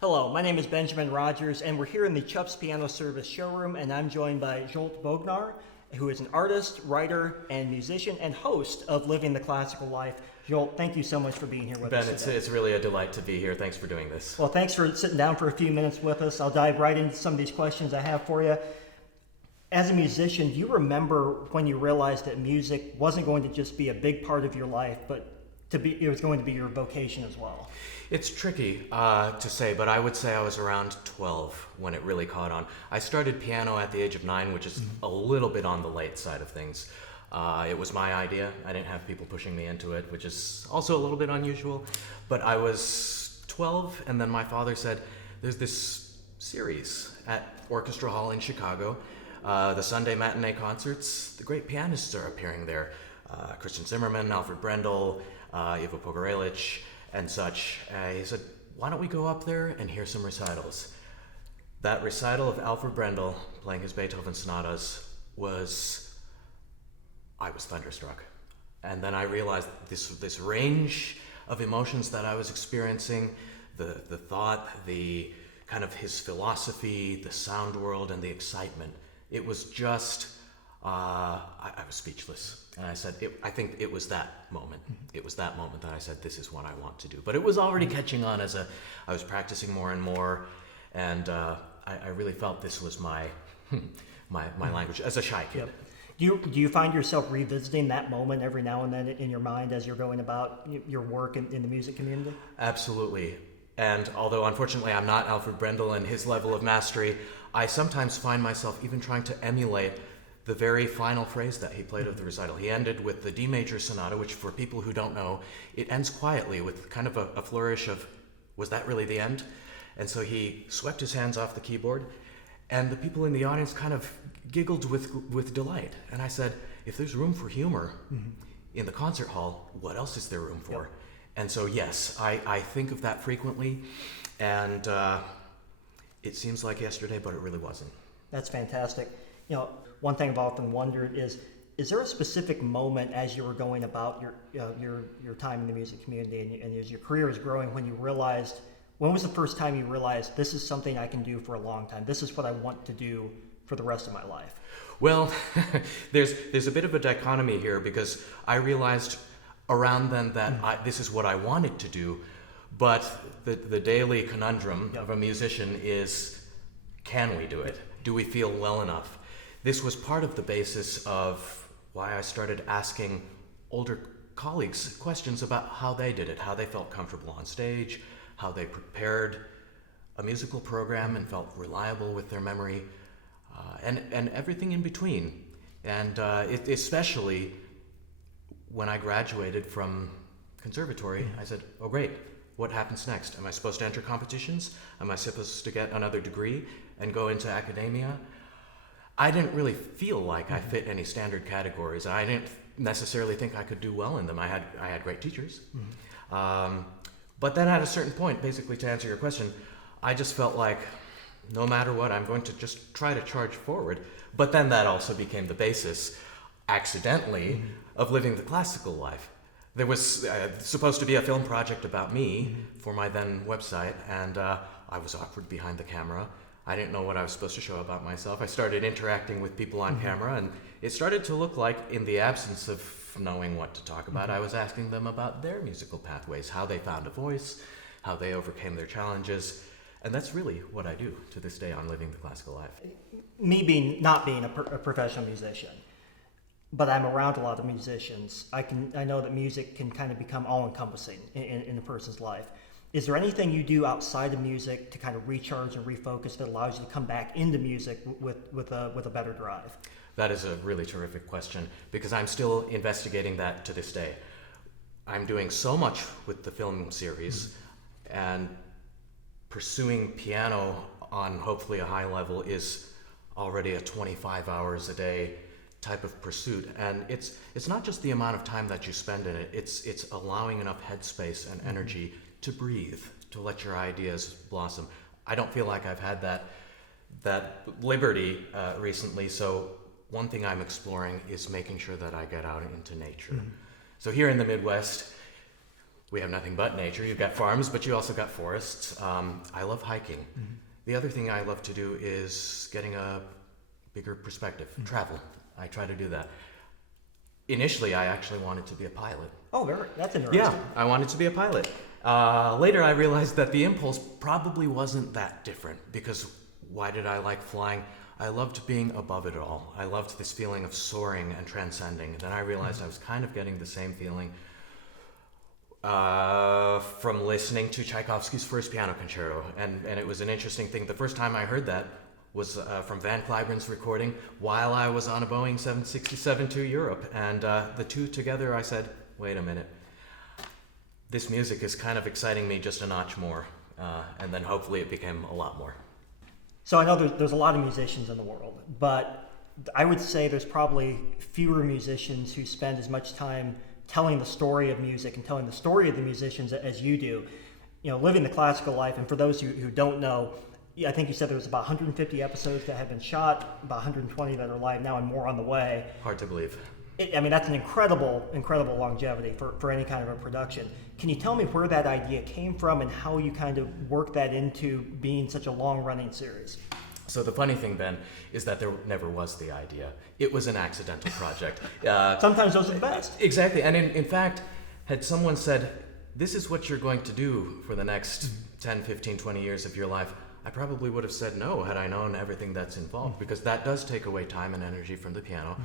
Hello, my name is Benjamin Rogers, and we're here in the Chupp's Piano Service showroom, and I'm joined by Zsolt Bognar, who is an artist, writer, and musician, and host of Living the Classical Life. Zsolt, thank you so much for being here with us Ben, today. it's really a delight to be here. Thanks for doing this. Well, thanks for sitting down for a few minutes with us. I'll dive right into some of these questions I have for you. As a musician, do you remember when you realized that music wasn't going to just be a big part of your life, but it was going to be your vocation as well? It's tricky to say, but I would say I was around 12 when it really caught on. I started piano at the age of 9, which is a little bit on the late side of things. It was my idea. I didn't have people pushing me into it, which is also a little bit unusual. But I was 12, and then my father said, there's this series at Orchestra Hall in Chicago, the Sunday matinee concerts. The great pianists are appearing there. Christian Zimmerman, Alfred Brendel, Ivo Pogorelic, and such. He said, why don't we go up there and hear some recitals? That recital of Alfred Brendel playing his Beethoven sonatas I was thunderstruck. And then I realized this range of emotions that I was experiencing, the thought, the kind of his philosophy, the sound world, and the excitement. It was just, I was speechless. And I said, I think it was that moment. It was that moment that I said, this is what I want to do. But it was already catching on I was practicing more and more. And I really felt this was my language as a shy kid. Yep. Do you find yourself revisiting that moment every now and then in your mind as you're going about your work in the music community? Absolutely. And although unfortunately I'm not Alfred Brendel and his level of mastery, I sometimes find myself even trying to emulate the very final phrase that he played of the recital. He ended with the D major sonata, which for people who don't know, it ends quietly with kind of a flourish of, was that really the end? And so he swept his hands off the keyboard, and the people in the audience kind of giggled with delight. And I said, if there's room for humor in the concert hall, what else is there room for? Yep. And so yes, I think of that frequently, and it seems like yesterday, but it really wasn't. That's fantastic. One thing I've often wondered is there a specific moment as you were going about your time in the music community and as your career is growing when was the first time you realized this is something I can do for a long time? This is what I want to do for the rest of my life? Well, there's a bit of a dichotomy here because I realized around then that this is what I wanted to do, but the daily conundrum of a musician is, can we do it? Do we feel well enough? This was part of the basis of why I started asking older colleagues questions about how they did it, how they felt comfortable on stage, how they prepared a musical program and felt reliable with their memory, and everything in between. And especially when I graduated from conservatory, I said, oh great, what happens next? Am I supposed to enter competitions? Am I supposed to get another degree and go into academia? I didn't really feel like I fit any standard categories. I didn't necessarily think I could do well in them. I had great teachers. But then at a certain point, basically to answer your question, I just felt like no matter what, I'm going to just try to charge forward. But then that also became the basis, accidentally, of Living the Classical Life. There was supposed to be a film project about me for my then website, and I was awkward behind the camera. I didn't know what I was supposed to show about myself. I started interacting with people on camera, and it started to look like, in the absence of knowing what to talk about, I was asking them about their musical pathways, how they found a voice, how they overcame their challenges. And that's really what I do to this day on Living the Classical Life. Me not being a professional musician, but I'm around a lot of musicians. I know that music can kind of become all-encompassing in a person's life. Is there anything you do outside of music to kind of recharge and refocus that allows you to come back into music with a better drive? That is a really terrific question because I'm still investigating that to this day. I'm doing so much with the film series, and pursuing piano on hopefully a high level is already a 25 hours a day type of pursuit. And it's not just the amount of time that you spend in it, it's allowing enough headspace and energy to breathe, to let your ideas blossom. I don't feel like I've had that liberty recently, so one thing I'm exploring is making sure that I get out into nature. So here in the Midwest, we have nothing but nature. You've got farms, but you also got forests. I love hiking. The other thing I love to do is getting a bigger perspective, travel. I try to do that. Initially, I actually wanted to be a pilot. Oh, that's interesting. Yeah, I wanted to be a pilot. Later, I realized that the impulse probably wasn't that different, because why did I like flying? I loved being above it all. I loved this feeling of soaring and transcending. Then I realized I was kind of getting the same feeling from listening to Tchaikovsky's first piano concerto. And it was an interesting thing. The first time I heard that was from Van Cliburn's recording while I was on a Boeing 767 to Europe. And the two together, I said, wait a minute. This music is kind of exciting me just a notch more. And then hopefully it became a lot more. So I know there's a lot of musicians in the world, but I would say there's probably fewer musicians who spend as much time telling the story of music and telling the story of the musicians as you do. You know, living the classical life, and for those who don't know, I think you said there was about 150 episodes that have been shot, about 120 that are live now, and more on the way. Hard to believe. I mean, that's an incredible longevity for any kind of a production. Can you tell me where that idea came from and how you kind of work that into being such a long-running series? So the funny thing, Ben, is that there never was the idea. It was an accidental project. Sometimes those are the best. Exactly. And in fact, had someone said, this is what you're going to do for the next 10, 15, 20 years of your life, I probably would have said no had I known everything that's involved, because that does take away time and energy from the piano.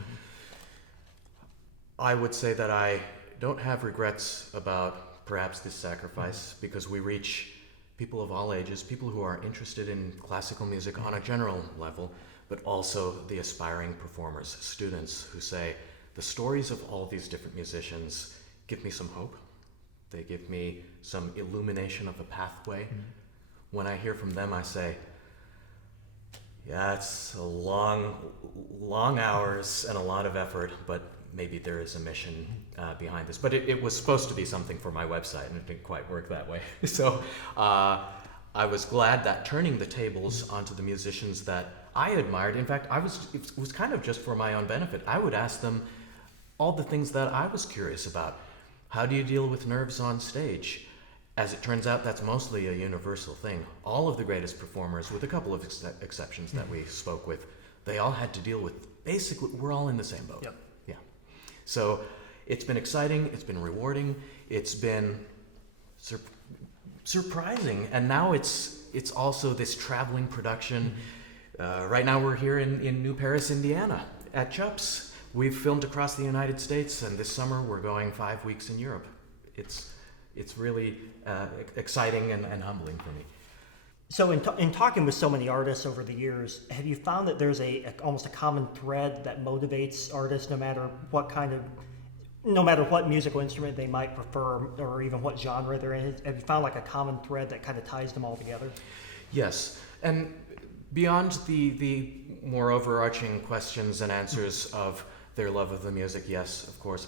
I would say that I don't have regrets about perhaps this sacrifice, because we reach people of all ages, people who are interested in classical music on a general level, but also the aspiring performers, students who say, the stories of all these different musicians give me some hope. They give me some illumination of a pathway. When I hear from them, I say, yeah, it's a long hours and a lot of effort, but maybe there is a mission behind this. But it was supposed to be something for my website, and it didn't quite work that way. So I was glad that turning the tables onto the musicians that I admired, in fact, it was kind of just for my own benefit. I would ask them all the things that I was curious about. How do you deal with nerves on stage? As it turns out, that's mostly a universal thing. All of the greatest performers, with a couple of exceptions that we spoke with, they all had to deal with, basically, we're all in the same boat. Yep. Yeah. So it's been exciting, it's been rewarding, it's been surprising, and now it's also this traveling production. Right now we're here in New Paris, Indiana, at Chupp's. We've filmed across the United States, and this summer we're going 5 weeks in Europe. It's really exciting and humbling for me. So in talking with so many artists over the years, have you found that there's almost a common thread that motivates artists no matter what musical instrument they might prefer or even what genre they're in? Have you found like a common thread that kind of ties them all together? Yes, and beyond the more overarching questions and answers of their love of the music, yes, of course,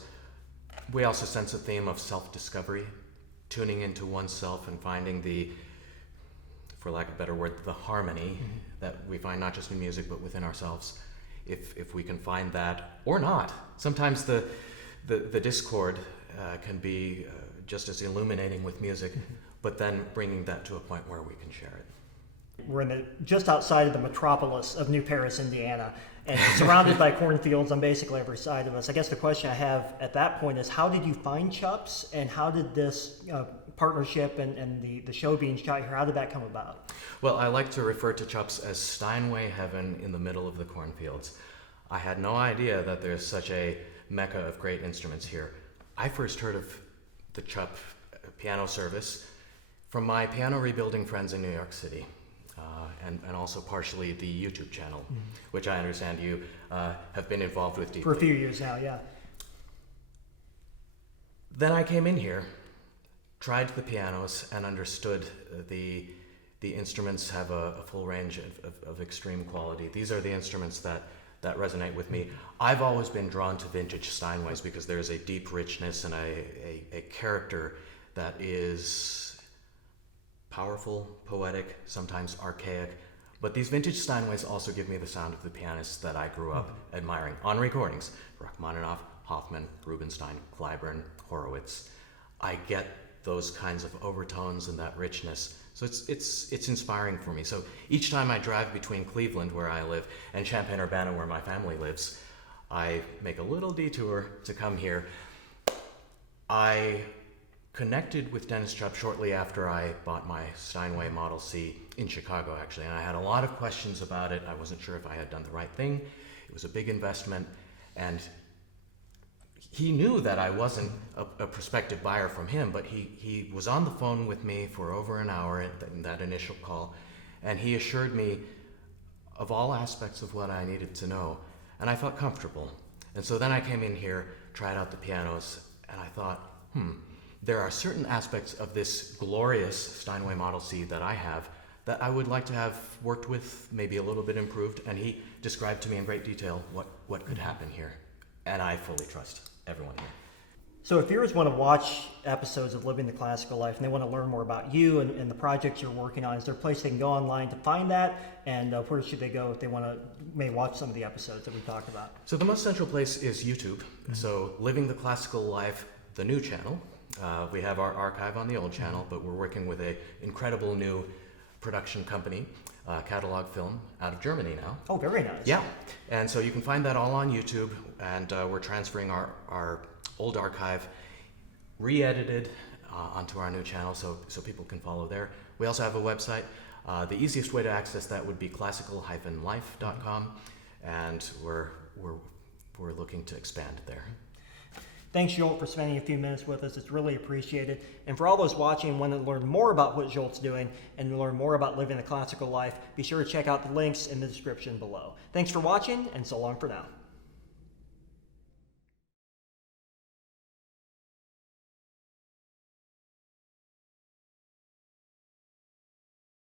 we also sense a theme of self-discovery, tuning into oneself and finding for lack of a better word, the harmony that we find not just in music but within ourselves. If we can find that, or not. Sometimes the discord can be just as illuminating with music, but then bringing that to a point where we can share it. We're just outside of the metropolis of New Paris, Indiana, and surrounded by cornfields on basically every side of us. I guess the question I have at that point is, how did you find Chupp's, and how did this partnership and the show being shot here, how did that come about? Well, I like to refer to Chupp's as Steinway heaven in the middle of the cornfields. I had no idea that there's such a mecca of great instruments here. I first heard of the Chupp piano service from my piano rebuilding friends in New York City. And also partially the YouTube channel, which I understand you have been involved with deeply. For a few years now, yeah. Then I came in here, tried the pianos, and understood the instruments have a full range of extreme quality. These are the instruments that resonate with me. I've always been drawn to vintage Steinways because there's a deep richness and a character that is powerful, poetic, sometimes archaic. But these vintage Steinways also give me the sound of the pianists that I grew up admiring on recordings. Rachmaninoff, Hoffman, Rubinstein, Cliburn, Horowitz. I get those kinds of overtones and that richness. So it's inspiring for me. So each time I drive between Cleveland, where I live, and Champaign-Urbana, where my family lives, I make a little detour to come here. I connected with Dennis Chupp shortly after I bought my Steinway Model C in Chicago, actually, and I had a lot of questions about it. I wasn't sure if I had done the right thing. It was a big investment, and he knew that I wasn't a prospective buyer from him, but he was on the phone with me for over an hour in that initial call, and he assured me of all aspects of what I needed to know, and I felt comfortable. And so then I came in here, tried out the pianos, and I thought, there are certain aspects of this glorious Steinway Model C that I have that I would like to have worked with, maybe a little bit improved, and he described to me in great detail what could happen here. And I fully trust everyone here. So if viewers want to watch episodes of Living the Classical Life and they want to learn more about you and the projects you're working on, is there a place they can go online to find that? And where should they go if they want to may watch some of the episodes that we talked about? So the most central place is YouTube. So Living the Classical Life, the new channel. We have our archive on the old channel, but we're working with an incredible new production company, Catalog Film, out of Germany now. Oh, very nice. Yeah, and so you can find that all on YouTube, and we're transferring our old archive, re-edited onto our new channel, so people can follow there. We also have a website. The easiest way to access that would be classical-life.com, and we're looking to expand there. Thanks, Zsolt, for spending a few minutes with us. It's really appreciated. And for all those watching and want to learn more about what Zsolt's doing and learn more about living the classical life, be sure to check out the links in the description below. Thanks for watching, and so long for now.